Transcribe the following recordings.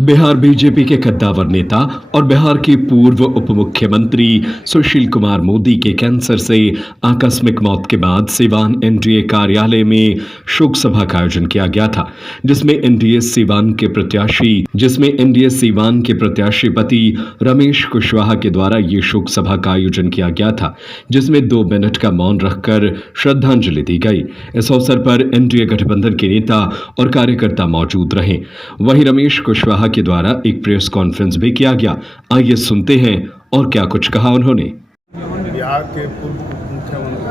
Bihar BJP के कद्दावर नेता और बिहार के पूर्व उप मुख्यमंत्री सुशील कुमार मोदी के कैंसर से आकस्मिक मौत के बाद सीवान एनडीए कार्यालय में शोक सभा का आयोजन किया गया था, जिसमें एनडीए सीवान के प्रत्याशी पति रमेश कुशवाहा के द्वारा ये शोक सभा का आयोजन किया गया था, जिसमें 2 मिनट का मौन रखकर श्रद्धांजलि दी गई। इस अवसर पर एनडीए गठबंधन के नेता और कार्यकर्ता मौजूद रहे। वहीं रमेश कुशवाहा के द्वारा एक प्रेस कॉन्फ्रेंस भी किया गया। आइए सुनते हैं और क्या कुछ कहा उन्होंने। बिहार के पूर्व मुख्यमंत्री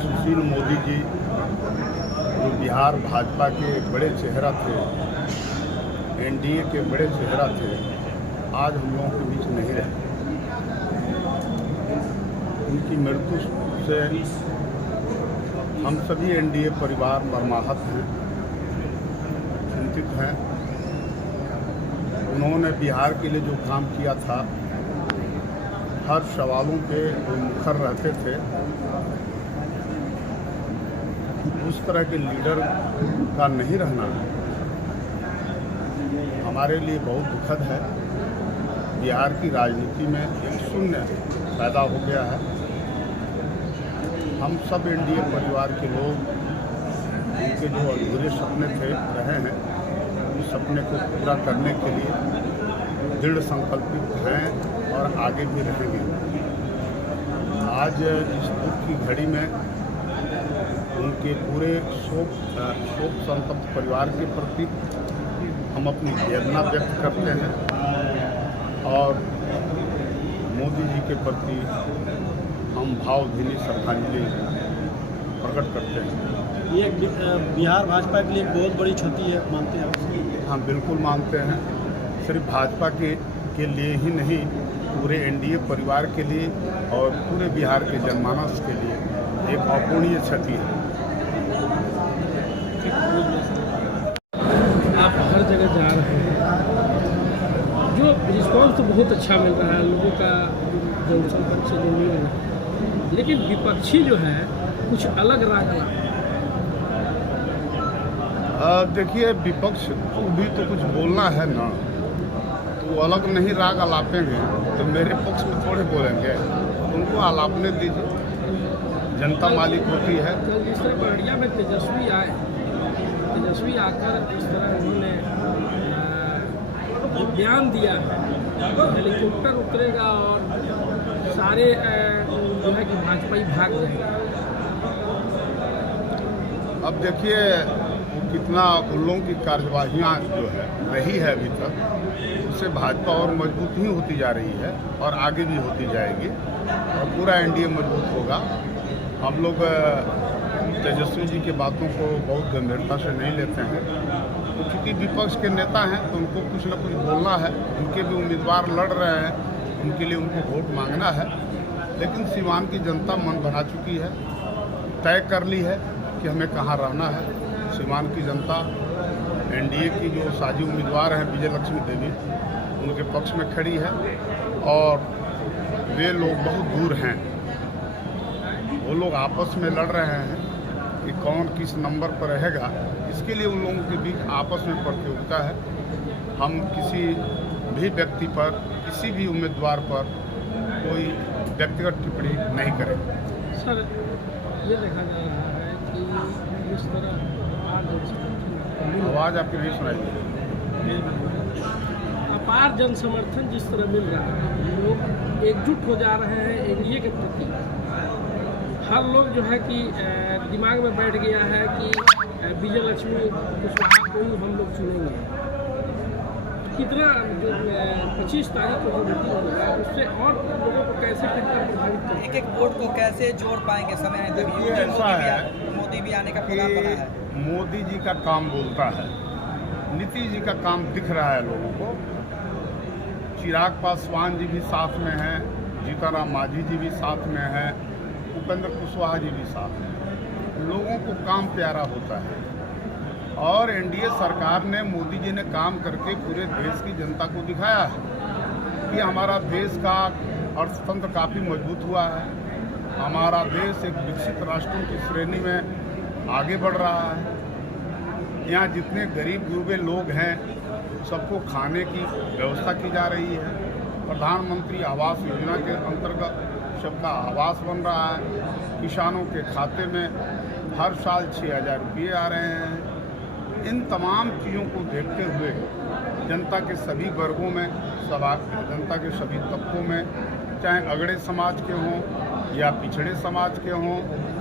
सुशील मोदी जी, जो बिहार भाजपा के एक बड़े चेहरा थे, एनडीए के बड़े चेहरा थे, आज हम लोगों के बीच नहीं रहे। उनकी मृत्यु से हम सभी एनडीए परिवार मर्माहत हैं, चिंतित हैं। उन्होंने बिहार के लिए जो काम किया था, हर सवालों पे वो मुखर रहते थे, उस तरह के लीडर का नहीं रहना हमारे लिए बहुत दुखद है। बिहार की राजनीति में एक शून्य पैदा हो गया है। हम सब एनडीए परिवार के लोग उनके जो अधूरे सपने थे रहे हैं, उस सपने को पूरा करने के लिए दृढ़ संकल्पित हैं और आगे भी रहेंगे। आज इस दुख की घड़ी में उनके पूरे शोक संतप्त परिवार के प्रति हम अपनी वेदना व्यक्त करते हैं और मोदी जी के प्रति हम भावभीनी श्रद्धांजलि प्रकट करते हैं। ये बिहार भाजपा के लिए बहुत बड़ी क्षति है, मानते हैं? हम बिल्कुल मानते हैं। सिर्फ भाजपा के लिए ही नहीं, पूरे एनडीए परिवार के लिए और पूरे बिहार के जनमानस के लिए एक अपूरणीय क्षति है। आप हर जगह जा रहे हैं, जो रिस्पॉन्स तो बहुत अच्छा मिल रहा है लोगों का, जनसंपर्क से जो मिल रहा है, लेकिन विपक्षी जो है कुछ अलग राग ला। देखिए, विपक्ष को भी तो कुछ बोलना है ना, तो वो अलग नहीं राग अलापेंगे तो मेरे पक्ष में थोड़े बोलेंगे, उनको अलापने दीजिए। जनता मालिक होती है। कल जिस तरह बड़िया में तेजस्वी आकर इस तरह उन्होंने जो बयान दिया है, हेलीकॉप्टर उतरेगा और सारे जो है कि भाजपा ही भाग जाएंगे। अब देखिए कितना उन लोगों की कार्यवाहियाँ जो है रही है अभी तक, उससे भाजपा और मजबूत ही होती जा रही है और आगे भी होती जाएगी और पूरा एनडीए मजबूत होगा। हम लोग तेजस्वी जी की बातों को बहुत गंभीरता से नहीं लेते हैं, तो चूँकि विपक्ष के नेता हैं तो उनको कुछ न कुछ बोलना है। उनके भी उम्मीदवार लड़ रहे हैं, उनके लिए उनको वोट मांगना है। लेकिन सीवान की जनता मन बना चुकी है, तय कर ली है कि हमें कहाँ रहना है। सीवान की जनता एनडीए की जो साझी उम्मीदवार हैं विजय लक्ष्मी देवी, उनके पक्ष में खड़ी है और वे लोग बहुत दूर हैं। वो लोग आपस में लड़ रहे हैं कि कौन किस नंबर पर रहेगा। इसके लिए उन लोगों के बीच आपस में प्रतियोगिता है। हम किसी भी व्यक्ति पर, किसी भी उम्मीदवार पर कोई व्यक्तिगत टिप्पणी नहीं करेंगे। सर, ये देखा जा रहा है कि जिस तरह आवाज़ आपकी नहीं सुनाई, अपार जन समर्थन जिस तरह मिल रहा है, लोग एकजुट हो जा रहे हैं एनडीए के प्रति। हर लोग जो है कि दिमाग में बैठ गया है कि विजय लक्ष्मी कुशवाहा को ही हम लोग चुनेंगे। कितना जो 25 तारीख को जो मीटिंग होगा, उससे और लोगों को कैसे प्रभावित करें? एक वोट को कैसे जोड़ पाएंगे समय मोदी भी आने का प्लान बना है। मोदी जी का काम बोलता है, नीतीश जी का काम दिख रहा है लोगों को। चिराग पासवान जी भी साथ में हैं, जीतनराम मांझी जी भी साथ में हैं, उपेंद्र कुशवाहा जी भी साथ में। लोगों को काम प्यारा होता है और एनडीए सरकार ने, मोदी जी ने काम करके पूरे देश की जनता को दिखाया है कि हमारा देश का अर्थतंत्र काफ़ी मजबूत हुआ है। हमारा देश एक विकसित राष्ट्रों की श्रेणी में आगे बढ़ रहा है। यहाँ जितने गरीब गुरबे लोग हैं सबको खाने की व्यवस्था की जा रही है। प्रधानमंत्री आवास योजना के अंतर्गत सबका आवास बन रहा है। किसानों के खाते में हर साल 6,000 रुपये आ रहे हैं। इन तमाम चीज़ों को देखते हुए जनता के सभी वर्गों में, जनता के सभी तबकों में, चाहे अगड़े समाज के हों या पिछड़े समाज के हों,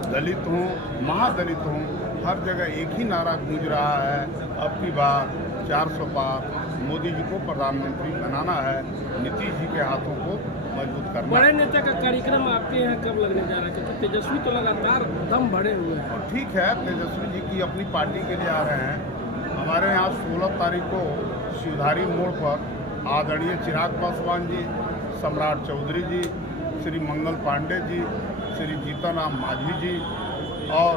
दलित हों, महादलित हों, हर जगह एक ही नारा गूंज रहा है, अब की बार 400 पार, मोदी जी को प्रधानमंत्री बनाना है, नीतीश जी के हाथों को मजबूत करना। बड़े नेता का कार्यक्रम आपके यहाँ कब लगने जा रहा है? क्योंकि तेजस्वी तो लगातार दम बढ़े हुए हैं। और ठीक है, तेजस्वी जी की अपनी पार्टी के लिए आ रहे हैं। हमारे यहाँ 16 तारीख को शिवधारी मोड़ पर आदरणीय चिराग पासवान जी, सम्राट चौधरी जी, श्री मंगल पांडे जी, श्री जीतन राम मांझी जी और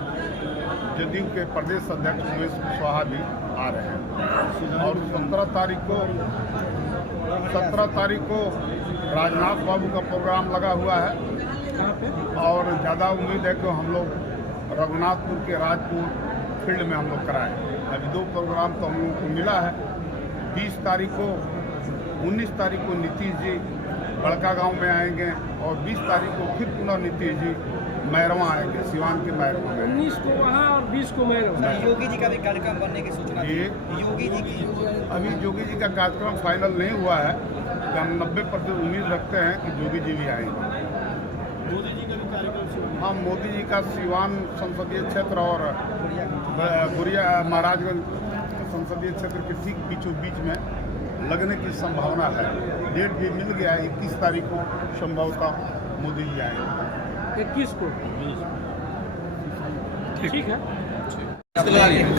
जदयू के प्रदेश अध्यक्ष उमेश कुशवाहा भी आ रहे हैं। और 17 तारीख को राजनाथ बाबू का प्रोग्राम लगा हुआ है और ज़्यादा उम्मीद है कि हम लोग रघुनाथपुर के राजपुर फील्ड में हम लोग कराएं। अभी 2 प्रोग्राम तो हम लोगों को मिला है। 19 तारीख को नीतीश जी बड़का गांव में आएंगे और 20 तारीख को फिर पुनः नीतीश जी मैरवा आएंगे, सिवान के मैरवा में। 19 को वहाँ और 20 को मैरवा। योगी जी का भी कार्यक्रम बनने की सूचना थी। योगी जी की अभी योगी जी का कार्यक्रम फाइनल नहीं हुआ है, कि हम 90% उम्मीद रखते हैं कि योगी जी भी आएंगे। मोदी जी का भी कार्यक्रम? हाँ, मोदी जी का सिवान संसदीय क्षेत्र और गुड़िया महाराजगंज संसदीय क्षेत्र के ठीक बीचों बीच में लगने की संभावना है। डेट भी मिल गया है, 21 तारीख को संभवतः मोदी जी आएंगे। 21 को? ठीक है।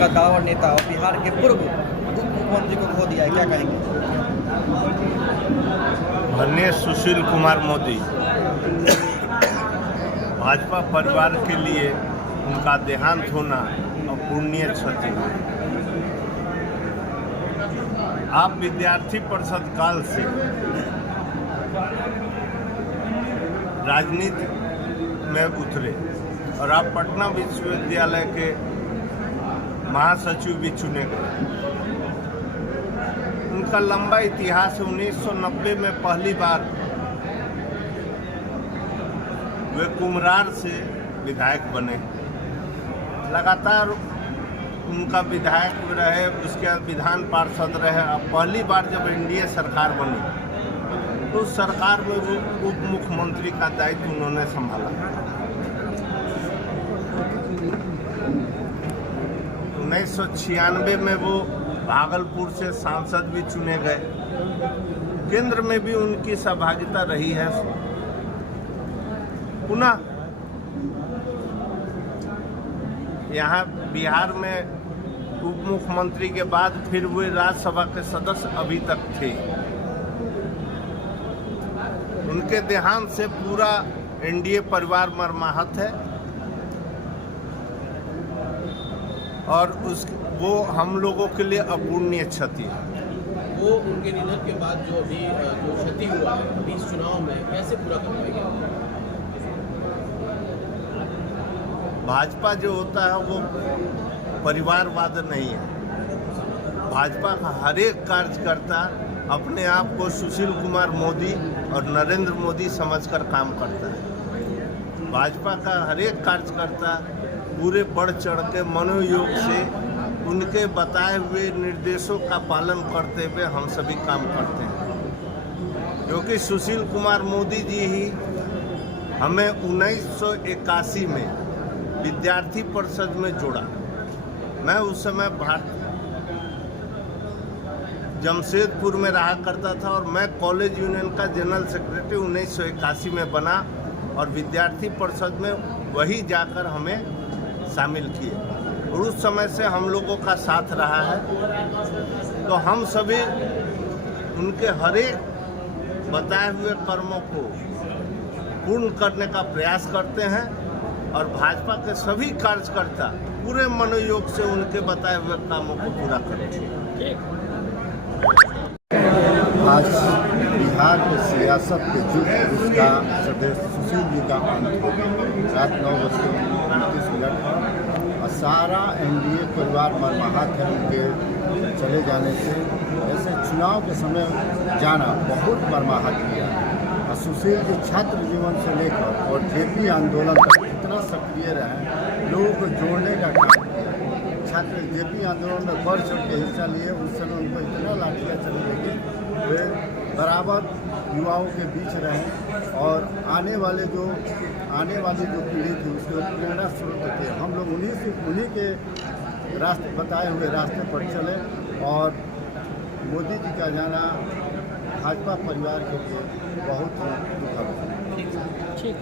कद्दावर नेता और बिहार के पूर्व उप मुख्यमंत्री को खो दिया है, क्या कहेंगे? माननीय सुशील कुमार मोदी भाजपा परिवार के लिए उनका देहांत होना अपूरणीय क्षति है। आप विद्यार्थी परिषद काल से राजनीति में उतरे और आप पटना विश्वविद्यालय के महासचिव भी चुने गए। उनका लंबा इतिहास 1990 में पहली बार वे कुम्हरार से विधायक बने। लगातार उनका विधायक रहे, उसके बाद विधान पार्षद रहे। अब पहली बार जब एनडीए सरकार बनी तो उस सरकार में वो उप मुख्यमंत्री का दायित्व उन्होंने संभाला। 1996 में वो भागलपुर से सांसद भी चुने गए। केंद्र में भी उनकी सहभागिता रही है। पुनः यहाँ बिहार में उप मुख्यमंत्री के बाद फिर वे राज्यसभा के सदस्य अभी तक थे। उनके देहांत से पूरा एनडीए परिवार मर्माहत है और वो हम लोगों के लिए अपूरणीय क्षति है। वो उनके निधन के बाद जो क्षति हुआ है अभी इस चुनाव में कैसे पूरा कर पाएंगे? भाजपा जो होता है वो परिवारवाद नहीं है। भाजपा का हर एक कार्यकर्ता अपने आप को सुशील कुमार मोदी और नरेंद्र मोदी समझकर काम करता है। भाजपा का हर एक कार्यकर्ता पूरे बढ़ चढ़ के मनोयोग से उनके बताए हुए निर्देशों का पालन करते हुए हम सभी काम करते हैं। क्योंकि सुशील कुमार मोदी जी ही हमें 1981 में विद्यार्थी परिषद में जोड़ा। मैं उस समय जमशेदपुर में रहा करता था और मैं कॉलेज यूनियन का जनरल सेक्रेटरी 1981 में बना और विद्यार्थी परिषद में वही जाकर हमें शामिल किए और उस समय से हम लोगों का साथ रहा है। तो हम सभी उनके हर एक बताए हुए कर्मों को पूर्ण करने का प्रयास करते हैं और भाजपा के सभी कार्यकर्ता पूरे मनोयोग से उनके बताए हुए कामों को पूरा करते हैं। आज बिहार की सियासत के युग उसका सदस्य सुशील जी का अंत हो गया। रात 9:29 और सारा एनडीए परिवार मर्माहत है उनके चले जाने से। ऐसे चुनाव के समय जाना बहुत मर्माहत किया। और सुशील जी छात्र जीवन से लेकर और जेपी आंदोलन तक कितना सक्रिय रहे, लोगों को जोड़ने का काम किया। छात्र जेपी आंदोलन में बढ़ चढ़ के हिस्सा लिए, उस समय उनको इतना लाठियाँ चलने लगी, वे बराबर युवाओं के बीच रहे और आने वाली जो पीढ़ी थी उसके प्रेरणा स्रोत थे। हम लोग उन्हीं के रास्ते बताए हुए रास्ते पर चले और मोदी जी का जाना भाजपा परिवार के लिए बहुत ही दुखद है। ठीक।